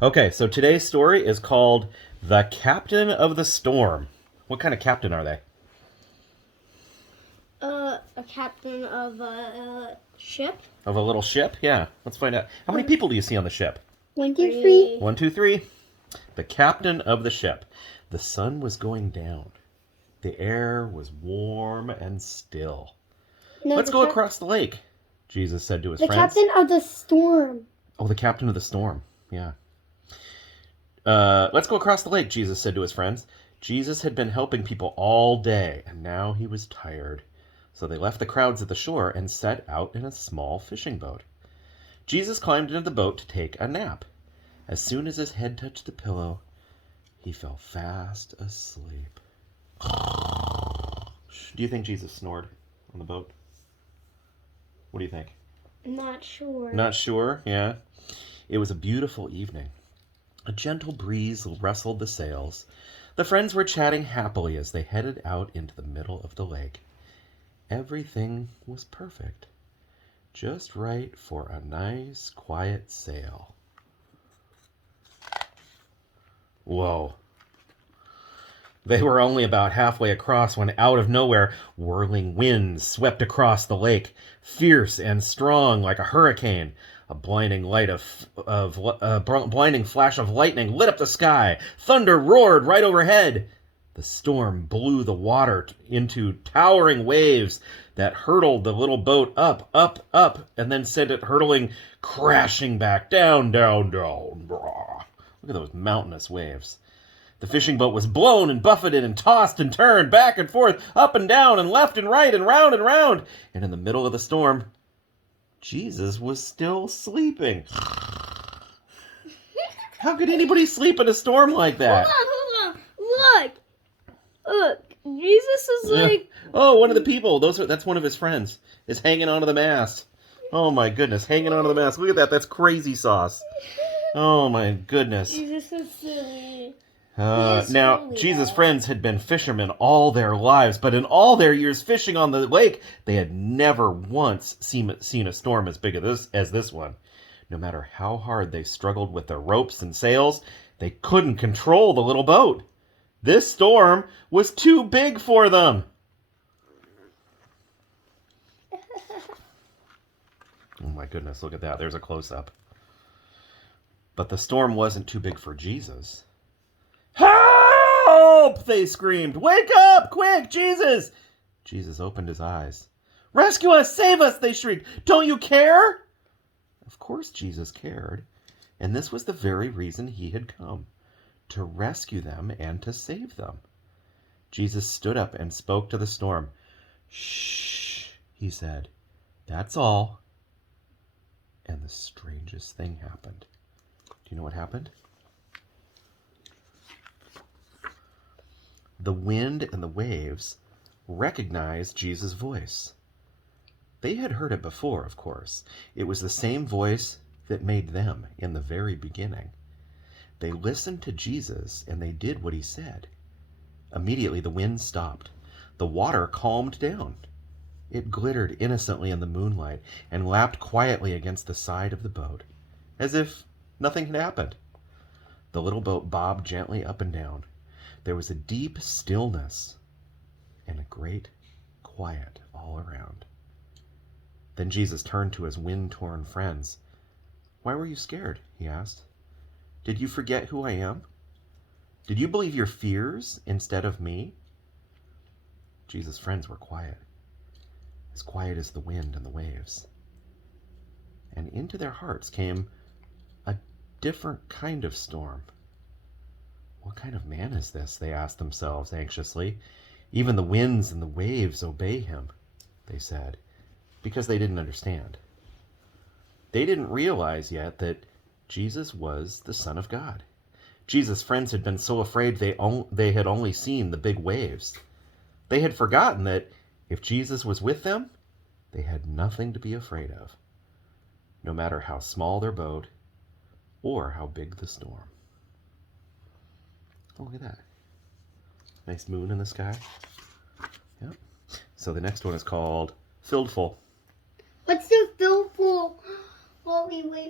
Okay, so today's story is called The Captain of the Storm. What kind of captain are they? A captain of a ship. Of a little ship? Yeah, let's find out. How many people do you see on the ship? 1, 2, 3. 1, 2, 3. The captain of the ship. The sun was going down. The air was warm and still. No, Let's go across the lake, Jesus said to his the friends. captain of the storm. Oh, the captain of the storm. Yeah. Let's go across the lake, Jesus said to his friends. Jesus had been helping people all day, and now he was tired. So they left the crowds at the shore and set out in a small fishing boat. Jesus climbed into the boat to take a nap. As soon as his head touched the pillow, he fell fast asleep. Do you think Jesus snored on the boat? What do you think? Not sure. Not sure, yeah. It was a beautiful evening. A gentle breeze rustled the sails. The friends were chatting happily as they headed out into the middle of the lake. Everything was perfect. Just right for a nice, quiet sail. Whoa. They were only about halfway across when out of nowhere, whirling winds swept across the lake, fierce and strong like a hurricane. A blinding blinding flash of lightning lit up the sky. Thunder roared right overhead. The storm blew the water into towering waves that hurtled the little boat up, up, up, and then sent it hurtling, crashing back down, down, down. Look at those mountainous waves. The fishing boat was blown and buffeted and tossed and turned back and forth, up and down and left and right and round and round. And in the middle of the storm, Jesus was still sleeping. How could anybody sleep in a storm like that? Hold on. Look. Jesus is like... Oh, one of the people. That's one of his friends. Is hanging onto the mast. Oh my goodness, hanging onto the mast. Look at that. That's crazy sauce. Oh my goodness. Jesus is silly. Now, Jesus' friends had been fishermen all their lives, but in all their years fishing on the lake, they had never once seen a storm as big as this one. No matter how hard they struggled with their ropes and sails, they couldn't control the little boat. This storm was too big for them. Oh my goodness, look at that. There's a close-up. But the storm wasn't too big for Jesus. Help! They screamed. Wake up! Quick, Jesus! Jesus opened his eyes. Rescue us! Save us! They shrieked. Don't you care? Of course Jesus cared. And this was the very reason he had come. To rescue them and to save them. Jesus stood up and spoke to the storm. Shh, he said. That's all. And the strangest thing happened. Do you know what happened? The wind and the waves recognized Jesus' voice. They had heard it before, of course. It was the same voice that made them in the very beginning. They listened to Jesus and they did what he said. Immediately the wind stopped. The water calmed down. It glittered innocently in the moonlight and lapped quietly against the side of the boat, as if nothing had happened. The little boat bobbed gently up and down. There was a deep stillness and a great quiet all around. Then Jesus turned to his wind-torn friends. Why were you scared? He asked. Did you forget who I am? Did you believe your fears instead of me? Jesus' friends were quiet as the wind and the waves. And into their hearts came a different kind of storm. What kind of man is this? They asked themselves anxiously. Even the winds and the waves obey him, they said, because they didn't understand. They didn't realize yet that Jesus was the Son of God. Jesus' friends had been so afraid they had only seen the big waves. They had forgotten that if Jesus was with them, they had nothing to be afraid of, no matter how small their boat or how big the storm. Oh, look at that. Nice moon in the sky. Yep. So the next one is called Filled Full. What's the fill full while we wait